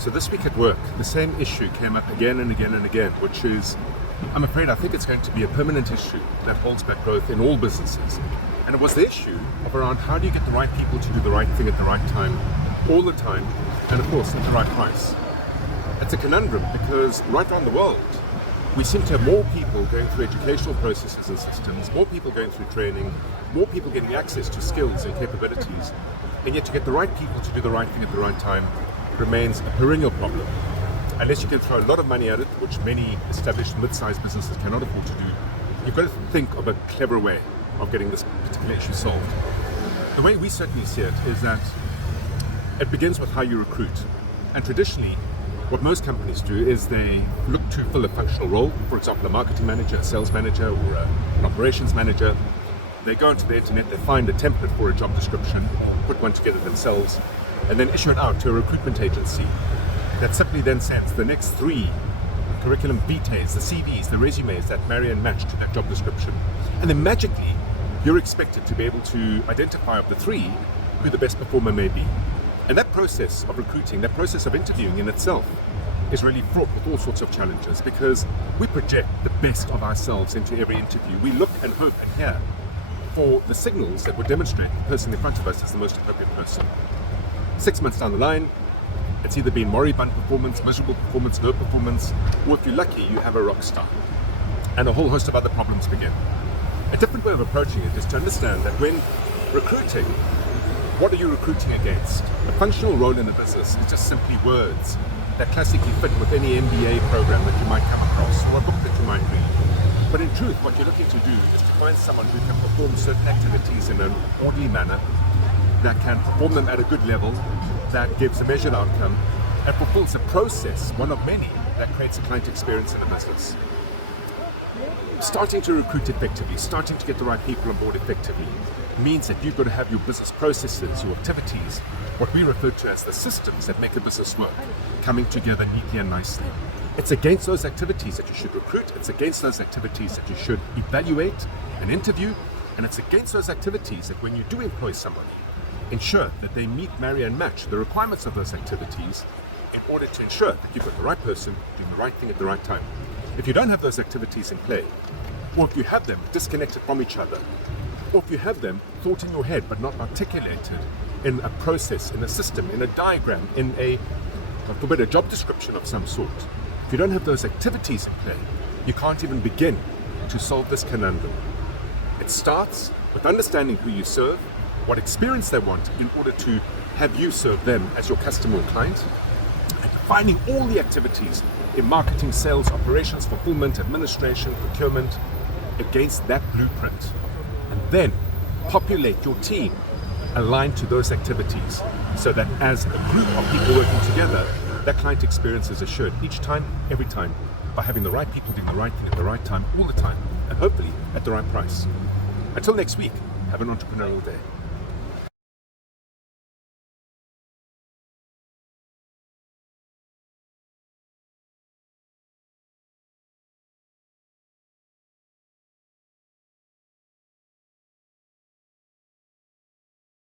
So this week at work, the same issue came up again and again and again, which is, I'm afraid, I think it's going to be a permanent issue that holds back growth in all businesses. And it was the issue of around how do you get the right people to do the right thing at the right time, all the time, and of course at the right price. It's a conundrum because right around the world, we seem to have more people going through educational processes and systems, more people going through training, more people getting access to skills and capabilities, and yet to get the right people to do the right thing at the right time remains a perennial problem. Unless you can throw a lot of money at it, which many established mid-sized businesses cannot afford to do, you've got to think of a clever way of getting this particular issue solved. The way we certainly see it is that it begins with how you recruit. And traditionally, what most companies do is they look to fill a functional role, for example, a marketing manager, a sales manager, or an operations manager. They go onto the internet, they find a template for a job description, put one together themselves, and then issue it out to a recruitment agency that simply then sends the next 3 curriculum vitae, the CVs, the resumes that marry and match to that job description. And then magically, you're expected to be able to identify of the 3 who the best performer may be. And that process of recruiting, that process of interviewing in itself is really fraught with all sorts of challenges because we project the best of ourselves into every interview. We look and hope and hear for the signals that would demonstrate the person in front of us is the most appropriate person. 6 months down the line, it's either been moribund performance, miserable performance, low performance, or if you're lucky, you have a rock star. And a whole host of other problems begin. A different way of approaching it is to understand that when recruiting, what are you recruiting against? A functional role in a business is just simply words that classically fit with any MBA program that you might come across or a book that you might read. But in truth, what you're looking to do is to find someone who can perform certain activities in an orderly manner, that can perform them at a good level, that gives a measured outcome, and fulfills a process, one of many, that creates a client experience in a business. Starting to recruit effectively, starting to get the right people on board effectively, means that you've got to have your business processes, your activities, what we refer to as the systems that make a business work, coming together neatly and nicely. It's against those activities that you should recruit, it's against those activities that you should evaluate and interview, and it's against those activities that when you do employ somebody, ensure that they meet, marry and match the requirements of those activities in order to ensure that you've got the right person doing the right thing at the right time. If you don't have those activities in play, or if you have them disconnected from each other, or if you have them thought in your head but not articulated in a process, in a system, in a diagram, in a job description of some sort, if you don't have those activities in play, you can't even begin to solve this conundrum. It starts with understanding who you serve, what experience they want in order to have you serve them as your customer or client, and defining all the activities in marketing, sales, operations, fulfillment, administration, procurement against that blueprint. And then populate your team aligned to those activities so that as a group of people working together, that client experience is assured each time, every time, by having the right people doing the right thing at the right time, all the time, and hopefully at the right price. Until next week, have an entrepreneurial day.